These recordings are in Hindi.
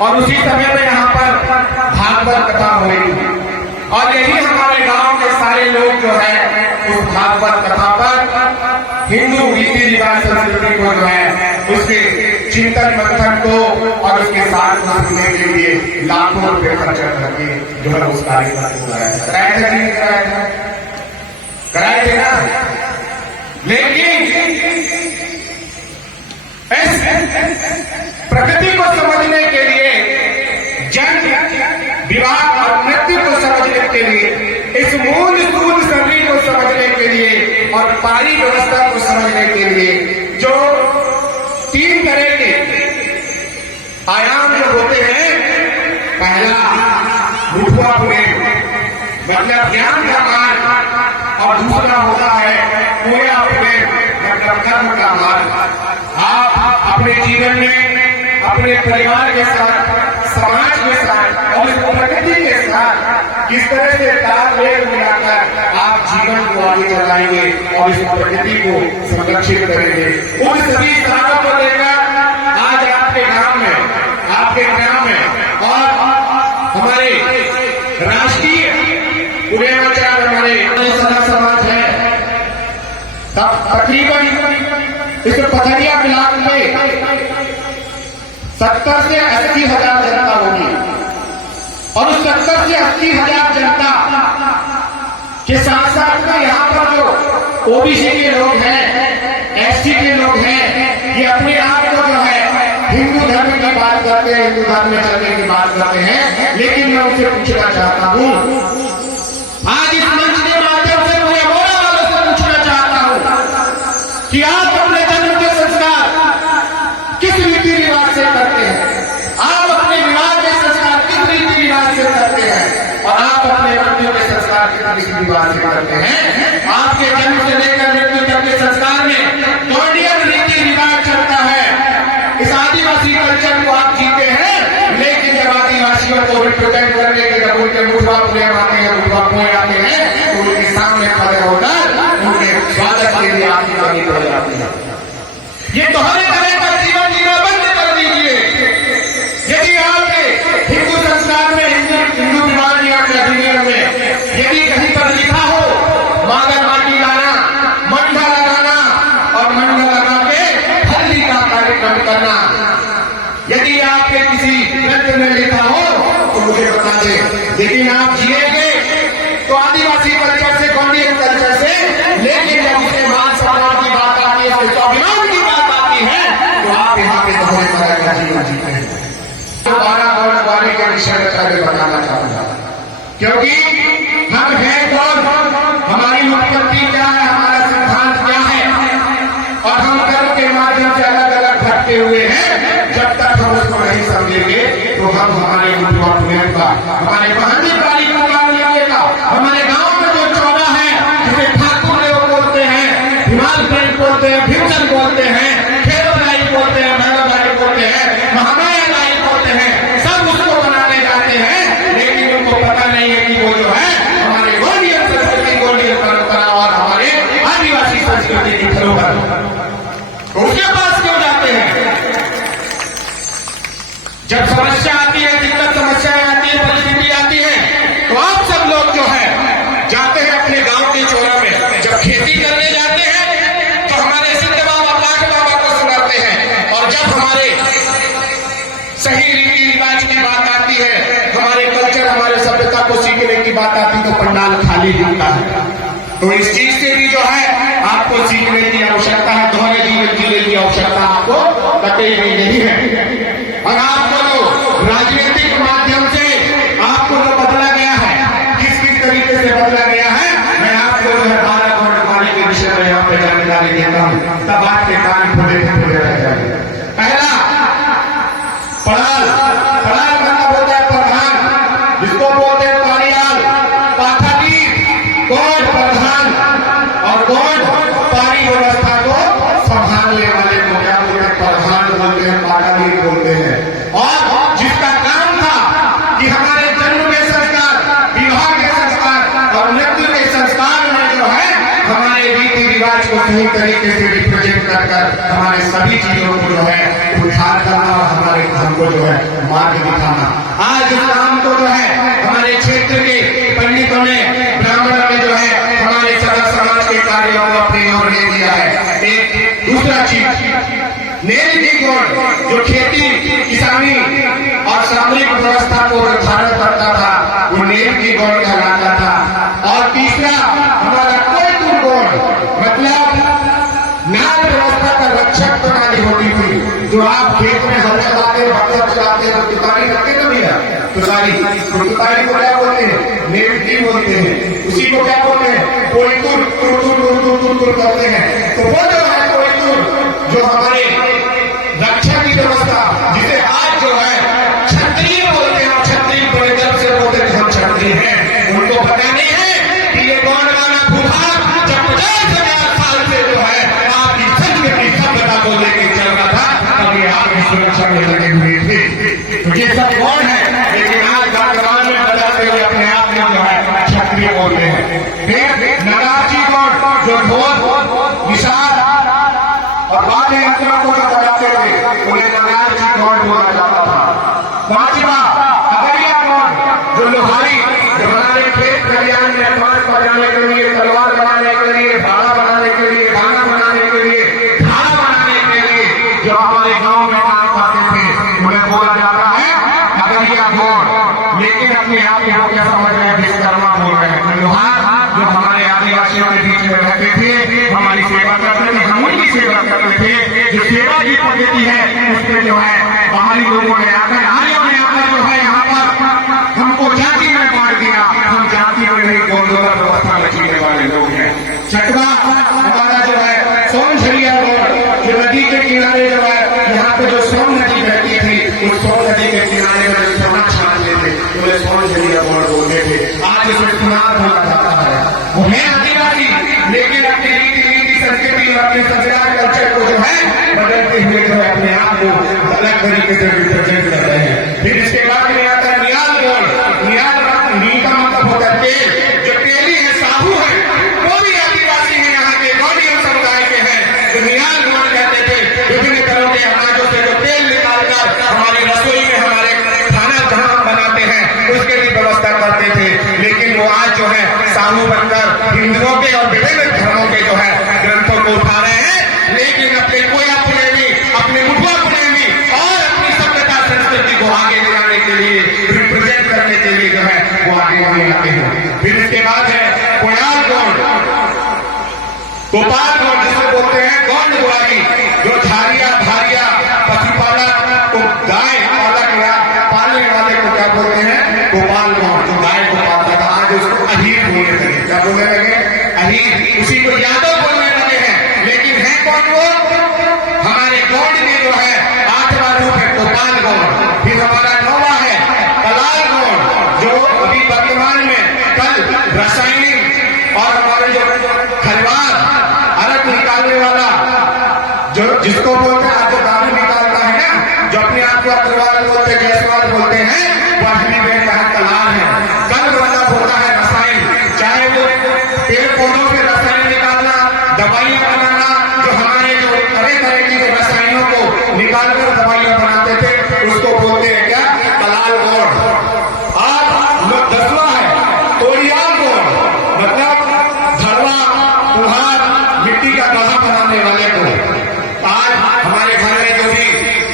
और उसी समय में यहाँ पर भागवत कथा हो रही थी। और यही हमारे गांव के सारे लोग जो है उस भागवत कथा पर हिंदू रीति रिवाज संस्कृति को जो है उसके चिंतन मंथन को और उसके साथ सुनने के लिए लाखों रुपए खर्च करके जो है उस कार्यक्रम को कराया था कि नहीं कराया था? कराए थे ना। लेकिन प्रकृति को समझने के लिए, जन विवाह और मृत्यु को समझने के लिए, इस मूल स्थूल शरीर को समझने के लिए और पारी व्यवस्था को समझने के लिए जो 3 तरह के आयाम जो होते हैं, पहला मुठुआ पुरेण मतलब ज्ञान का मार्ग, और दूसरा होता है पूरा पुरेण मतलब कर्म का मार्ग। आप अपने जीवन में अपने परिवार के साथ, समाज के साथ और इस प्रकृति के साथ किस तरह से तालमेल मिलाकर आप जीवन को आगे चलाएंगे और इस प्रकृति को संरक्षित करेंगे, उन सभी सारों को लेकर आज आपके गांव में, आपके ग्राम में और हमारे राष्ट्रीय पुरेणाचार्य हमारे सदा समाज है, तकरीबन इस पथरिया ब्लॉक में 70 से 80 हजार जनता होगी। और उस 70 से 80 हजार जनता के साथ साथ में यहाँ पर जो ओबीसी के लोग हैं, एससी के लोग हैं, ये अपने आप को जो है हिंदू धर्म की बात करते हैं, हिंदू धर्म में चलने की बात करते हैं। लेकिन मैं उनसे पूछना चाहता हूँ, आज इस मंच के माध्यम से मुझे बोला वालों से पूछना चाहता हूँ कि आप अपने जन्म के संस्कार किस रीति रिवाज से करते हैं? आप अपने विवाह के संस्कार किस रीति रिवाज से करते हैं? और आप अपने मृत्यु के संस्कार किस रीति रिवाज से करते हैं? आपके जन्म से लेकर मृत्यु तक के संस्कार में गौड़ियन रीति रिवाज चलता है। इस आदिवासी कल्चर को आप जीते हैं, लेकिन जब आदिवासियों को रिप्रेजेंट करने के जब उनके मुठुआ पुरेण आते हैं, मुठुआ पुरेण आते हैं, तो उनके सामने खड़े होकर उनके स्वागत के लिए आपकी कमी हो जाती है। ये दोहरे तरह का जीवन जीना बंद कर दीजिए। यदि आपके हिंदू संस्कार में, हिंदू विवाह के अधिनियम में यदि कहीं पर लिखा हो मागर माटी लाना, मंडा लगाना और मंडा लगा के हल्दी का कार्यक्रम करना, यदि आपके किसी ग्रंथ में लिखा हो तो मुझे बता दें। लेकिन आप जिएंगे तो आदिवासी कल्चर से, गौड़ियन कल्चर से, लेकिन जब उसके मान सम्मान की बात आती है, स्वाभिमान की बात आती है, तो आप यहाँ पे दोहरे तरह का जीवन जीते हैं। तो 12 वर्ण वाले के विषय में पहले बताना चाहूंगा, क्योंकि हम हैं कौन, हमारी उत्पत्ति क्या है, हमारा सिद्धांत क्या है, और हम कर्म के माध्यम से अलग अलग भटके हुए हैं। जब तक हम उसको नहीं समझेंगे तो हम हमारे मुठुआ पुरेण का, हमारे बहनी पाली को मान लीजिएगा, हमारे गांव में जो 14 है जिसे ठाकुर देव बोलते हैं, हिमाल प्रेम बोलते हैं, भीमचंद बोलते हैं, खेललाई बोलते हैं, भैरवलाई बोलते हैं, महामाया लाई बोलते हैं, सब उसको बनाने जाते हैं। लेकिन उनको पता नहीं है कि वो जो है हमारे गौड़ियन संस्कृति, गौड़ियन परंपरा और हमारे आदिवासी संस्कृति की धरोहर, उसके पास क्यों जाते हैं? जब समस्या आती है, दिक्कत समस्याएं आती है, परिस्थिति आती है, तो आप सब लोग जो है जाते हैं अपने गांव के चौरा में। जब खेती करने जाते हैं तो हमारे सिद्ध बाबा, पाठ बाबा को सुनाते हैं, और जब हमारे सही रीति रिवाज की बात आती है, हमारे कल्चर, हमारे सभ्यता को सीखने की बात आती है, तो पंडाल खाली दिखता है। तो इस चीज से भी जो है आपको सीखने की आवश्यकता है, दोहरे जीवन जीने की आवश्यकता आपको कतई नहीं है। और आपको जो राजनीतिक माध्यम से आपको जो बदला गया है, किस किस तरीके से बदला गया है, मैं आपको जो है 12 वर्ण वाले के विषय में यहाँ पे जानकारी देता हूँ, तब आपके कान खुले रह जाएंगे। पहला पड़ाल, पड़ाल मतलब होता है प्रधान, जिसको बोलते हैं पारियाल, पाठाली, गौड़ प्रधान, और गौड़ पारी व्यवस्था को संभालने वाले को क्या बोलते हैं? प्रधान बोलते हैं, पाठाली बोलते हैं। और जिसका काम था कि हमारे जन्म के संस्कार, विवाह के संस्कार और मृत्यु के संस्कार में जो है हमारे रीति रिवाज को सही तरीके से रिप्रेजेंट कर हमारे सभी चीजों को जो है उद्धार करना और हमारे धर्म उनको जो है मार्ग दिखाना। आज इस काम को जो है हमारे क्षेत्र के पंडितों ने, ब्राह्मणों ने जो है हमारे सदर समाज के कार्यों को अपनी ओर ले लिया है। एक दूसरा चीज, नेल गौड़ जो खेती किसानी और सामरिक व्यवस्था को निर्धारण करता था, वो नेल की गौड़ कहलाता था। और तीसरा हमारा कोई गौड़, मतलब न्याय व्यवस्था का रक्षक प्रणाली होती थी। जो आप खेत में हल चलाते, बख्तर चलाते, तो तुतारी रखते तो भैया तुतारी, तुतारी को क्या बोलते हैं? नेवटी बोलते हैं। उसी को क्या बोलते हैं? कोई तुर तुर तुर तुर तुर तुर तुर करते हैं। तो वो जो है कोई तुर, जो हमारे रक्षा की व्यवस्था, जिसे आज जो है क्षत्रिय बोलते हैं, क्षत्रिय बड़े गर्व से बोलते हैं हम क्षत्रिय हैं, उनको पता नहीं है कि ये कौन वाला भूभाग जब 50,000 साल से जो है आपकी संस्कृति सभ्यता को लेके चल रहा था, तब ये आपकी सुरक्षा में लगे हुए थे। तो ये सब कौन है? लेकिन आज वर्तमान में बदलते हुए अपने आप में जो है क्षत्रिय बोलते हैं। फिर नगाची गौड़ जो ढोल विशाल और वाद्य यंत्रों को जो बजाते हुए उन्हें नगाची गौड़ बोला जाता था। पांचवा अगरिया गौड़ जो लोहारी, जो हमारे खेत खलिहान में बांस बजाने के लिए, तलवार बनाने के लिए, भाड़ा बनाने के लिए, खाना बनाने के लिए, खाना बनाने के लिए जो हमारे गांव में काम करते थे, उन्हें बोला जाता है अगरिया गौड़। लेकिन अपने आप को क्या समझ रहे हैं? विश्वकर्मा बोल रहे हैं। लोहार जो हमारे आदिवासियों के बीच में रहते थे, हमारी सेवा करते थे, हम उनकी सेवा करते थे। जो सेवा की पद्धति है उसमें जो है बाहरी लोगों ने आकर, आर्यों ने आकर जो है यहाँ पर हमको जाति में बांट दिया। हम जाति में नहीं, गोलगोला व्यवस्था में जीने वाले लोग हैं। छठवा हमारा जो है सोनझरिया गौड़ जो नदी के किनारे जो है, यहाँ पे जो सोन नदी बहती थी, उस सोन नदी के किनारे में जो सोना छान लेते, उन्हें सोनझरिया गौड़ बोलते थे। आज उसमें सुनार बोला जाता है। वो है आदिवासी, लेकिन अपनी रीति संस्कृति और अपने संस्कार कल्चर को जो है बदलते हुए जो है अपने आप को अलग तरीके से रिप्रेजेंट कर रहे हैं। फिर इसके बाद में आता है नियाल गौड़। नियाल नी का मतलब होता है तेल। जो तेली है, साहू है, वो भी आदिवासी है, यहाँ के गौड़िया समुदाय के हैं, जो नियाल गौड़ कहते थे। विभिन्न तरह के अनाजों से जो तेल निकालकर हमारी रसोई में हमारे खाना जहाँ हम बनाते हैं उसके भी व्यवस्था करते थे। लेकिन वो आज जो है साहू बनकर हिंदुओं के और विभिन्न धर्मों के जो है ग्रंथों को उठा रहे हैं, लेकिन अपने कोया प्रेमी, अपने मुठवा प्रेमी और अपनी सभ्यता संस्कृति को आगे ले जाने के लिए, रिप्रेजेंट करने के लिए जो है वो आगे नहीं आते हैं। फिर इसके बाद है कोयाल गौड़, गोपाल गौड़ जिसे बोलते हैं गौड़ गुआरी, जो झारिया धारिया पशुपालक को गाय पालक या पालने वाले को क्या बोलते हैं? गोपाल गौड़, जो गाय को पालता था। आज उसको अहीर बोलने लगे। क्या बोलने लगे? अहीर। उसी को यादव बोलने लगे हैं। लेकिन है कौन वो? हमारे गौड़ में जो है 8वां रूप है गोपाल गौड़। फिर हमारा 9वां है कलाल गौड़, जो अभी वर्तमान में कल रासायनिक और हमारे जो खरवार अरक निकालने वाला, जो जिसको बोलते हैं आज जो दारू निकालता है ना, जो अपने आप को अग्रवाल बोलते हैं, जयसवाल बोलते हैं, वो असली में कलाल है। कल वाला होता है रसायन, चाहे वो पेड़ पौधों से रसायन निकालना, दवाइयां बनाना, जो हमारे जो तरह तरह की जो रसायनों को निकालकर दवाइयां बनाते थे, उसको बोलते हैं क्या? कलाल गौड़। और 10वां है तोड़ियाल गौड़, मतलब घड़वा, कुम्हार, मिट्टी का गढ़ा बनाने वाले को। आज हमारे घर में जो भी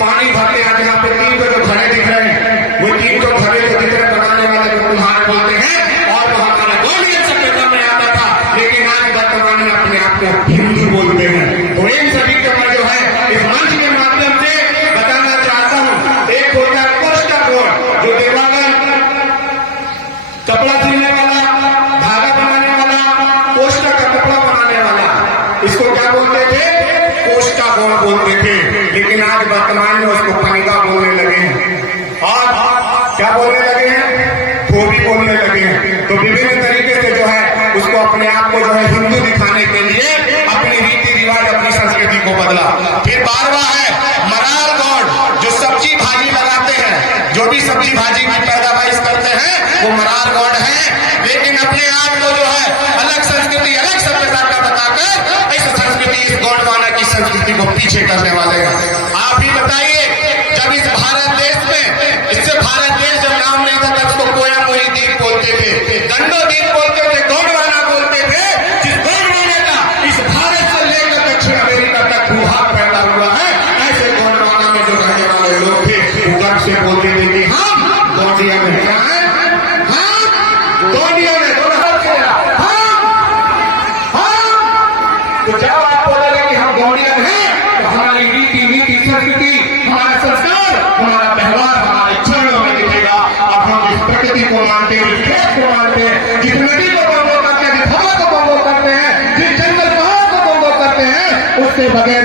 पानी भरते हैं, यहाँ पे 3 जो घड़े दिख रहे हैं, वो 3 घड़े को जितने बनाने वाले को कुम्हार बोलते हैं। और वो हमारे गौड़िया सभ्यता में आता था, लेकिन आज वर्तमान में अपने आप को हिंदू बोलते हैं। तो इन सभी को मैं जो है इस मंच के माध्यम से बताना चाहता हूँ। एक होता है कोष्टा गौड़, जो देवागढ़ कपड़ा सिलने वाला, धागा बनाने वाला, कोष्टा का कपड़ा बनाने वाला, इसको क्या बोलते थे? कोष्टा गौड़ बोलते थे। लेकिन आज वर्तमान में उसको पनिका बोलने लगे हैं। और क्या बोलने लगे हैं? धोबी बोलने लगे हैं। तो विभिन्न तरीके से जो है उसको अपने आप को जो है हिंदू दिखाने के लिए अपनी रीति रिवाज, अपनी संस्कृति को बदला। फिर 12वां है मराल गौड़, जो सब्जी भाजी लगाते हैं, जो भी सब्जी भाजी की पैदावार करते हैं, वो मराल गौड़ है। लेकिन अपने आप को जो है अलग संस्कृति, अलग सभ्यता का बताकर इस संस्कृति, इस गौड़वाना की संस्कृति को पीछे करने वाले हैं। आप ही बताइए, जब इस भारत देश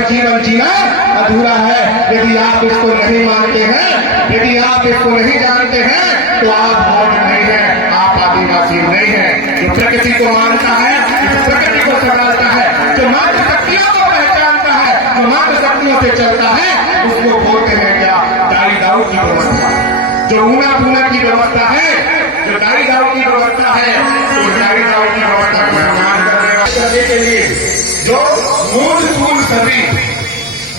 जीवन जीना अधूरा है। यदि आप इसको नहीं मानते हैं, यदि आप इसको नहीं जानते हैं, तो आप मौन नहीं है, आप आदिवासी नहीं है। जो प्रकृति को मानता है, जो प्रकृति को संभालता है, जो मात्र शक्तियों को पहचानता है, जो मात्र शक्तियों से चलता है, उसको बोलते हैं क्या? दाई दाऊ की व्यवस्था। जो ऊना पूना की व्यवस्था है, जो दाई दाऊ की व्यवस्था है, तो दाई दाऊ की व्यवस्था को सम्मान करने के लिए जो मूलसूल सदी,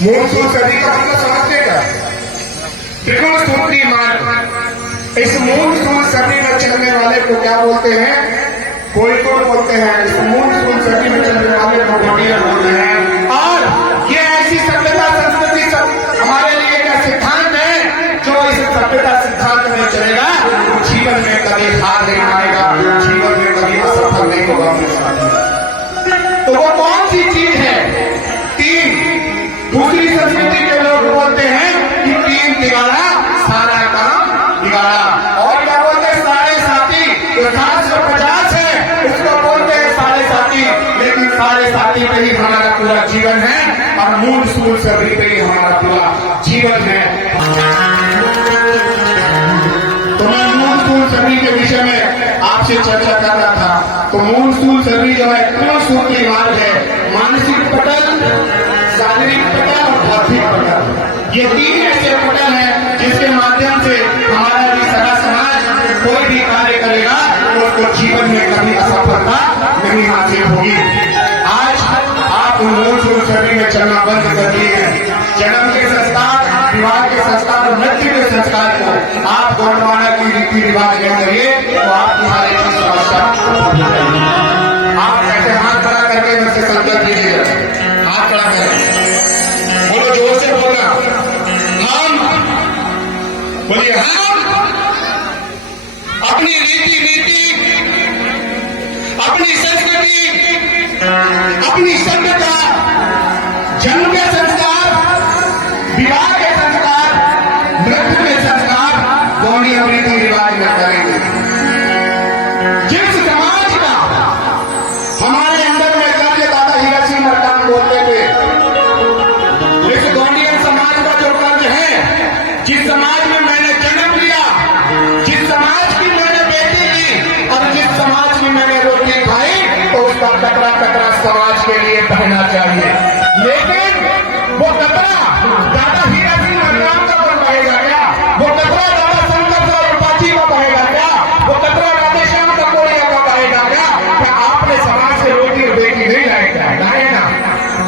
मूलसूल सदी का मतलब समझते क्या? त्रिकोण सूत्री मार्ग। इस मूलसूल सदी में चलने वाले को क्या बोलते हैं? कोई को बोलते हैं। इस मूलसूल सदी में चलने वाले को गोटिया बोलते हैं। और ये ऐसी सभ्यता संस्कृति हमारे लिए का सिद्धांत है, जो इस सभ्यता सिद्धांत में चलेगा तो जीवन में कभी हार नहीं आएगा, जीवन में कभी असफल नहीं होगा। तो वो कौन सी चीज है? तीन। दूसरी संस्कृति के लोग बोलते हैं कि तीन बिगाड़ा सारा काम बिगाड़ा। और क्या बोलते हैं? साढ़े साथी। जो 750 है उसको बोलते हैं साढ़े साथी। लेकिन साढ़े साथी पे ही हमारा पूरा जीवन है और मूलसूल सदी पे ही हमारा पूरा जीवन है। तो मैं मूलसूल सदी के विषय में आपसे चर्चा कर रहा था। तो मूलसूल सदी जो है त्रिसूत्री मार्ग है। मानसिक पटल, शारीरिक पटल और भौतिक पटल, ये तीन ऐसे पटल हैं जिसके माध्यम से हमारा भी सारा समाज कोई भी कार्य करेगा तो उसको जीवन में कभी असफलता नहीं हासिल होगी। आज आप मूलसूल सदी में चलना बंद कर दिए हैं। जन्म के संस्कार, विवाह के संस्कार और मृत्यु के संस्कार को आप गौरवाना की रीति रिवाज में करिए तो आपकी हर एक समस्या आप ऐसे हाथ खड़ा करके मेरे से संकल्प लीजिएगा। हाथ खड़ा करें, बोलो जोर से बोलना। हम बोलिए, हम अपनी रीति नीति, अपनी संस्कृति, अपनी सभ्यता, जन्म के संस्कार, विवाह के संस्कार, मृत्यु के संस्कार गौड़िया रीति रिवाज में करेंगे। जिस समाज का हमारे अंदर में कर्ज दादा हीरा सिंह मरकाम बोलते थे, इस गौड़िया समाज का जो कर्ज है, जिस समाज में मैंने जन्म लिया, जिस समाज की मैंने बेटी ली और जिस समाज में मैंने रोटी खाई, तो उसका कतरा कतरा समाज के लिए बहना चाहिए। लेकिन वो कतरा दादा हीरा सिंह मरकाम का बहेगा क्या? वो कतरा दादा शंकर त्रिपाठी का बहेगा क्या? वो कतरा राधेश्याम ककोड़िया का बहेगा क्या? क्या आपने समाज से रोटी और बेटी नहीं लाए क्या? लाए ना।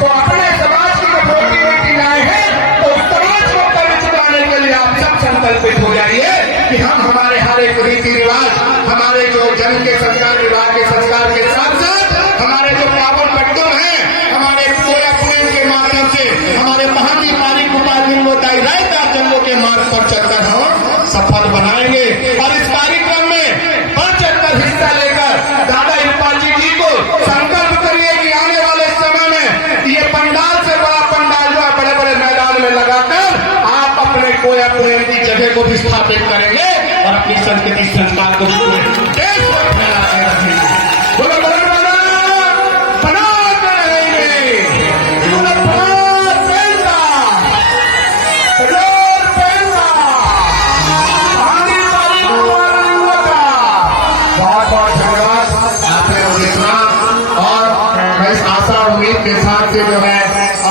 तो अपने समाज की जब रोटी बेटी लाए हैं तो उस समाज को कर्ज चुकाने के लिए आप सब संकल्पित हो जाइए कि हम हमारे हर एक रीति रिवाज, हमारे जो जन्म के संस्कार, विवाह के संस्कार के साथ साथ हमारे जो पावन पट्टुम है, हमारे कोया प्रेम के माध्यम से हमारे महानी पारी कुपाली दाई रायता जन्मों के मार्ग पर चलकर हम सफल बनाएंगे। और इस कार्यक्रम में बढ़ चढ़कर हिस्सा लेकर दादा हिरपाल जी को संकल्प करिए कि आने वाले समय में ये पंडाल से बड़ा पंडाल जो है बड़े बड़े मैदान में लगाकर आप अपने कोया प्रेम की जगह को भी स्थापित करेंगे और अपनी संस्कृति संस्कार को देश में फैलाते रहेंगे। बोलो बनाते रहेंगे। बहुत बहुत धन्यवाद आपने मुझे सुना और मैं इस आशा और उम्मीद के साथ से जो है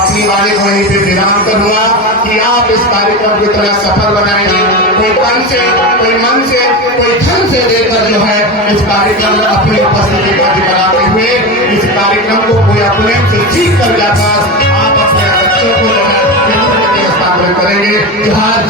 अपनी वाणी को वहीं पे विराम करूंगा कि आप इस कार्यक्रम की तरह सफल बनाएंगे। कोई तन से, कोई मन से, कोई धन से देकर जो है इस कार्यक्रम में अपनी उपस्थिति का बनाते हुए इस कार्यक्रम को कोई अपने से जीत कर जाता आप अपने बच्चों को जो है स्थापित करेंगे। जोहार।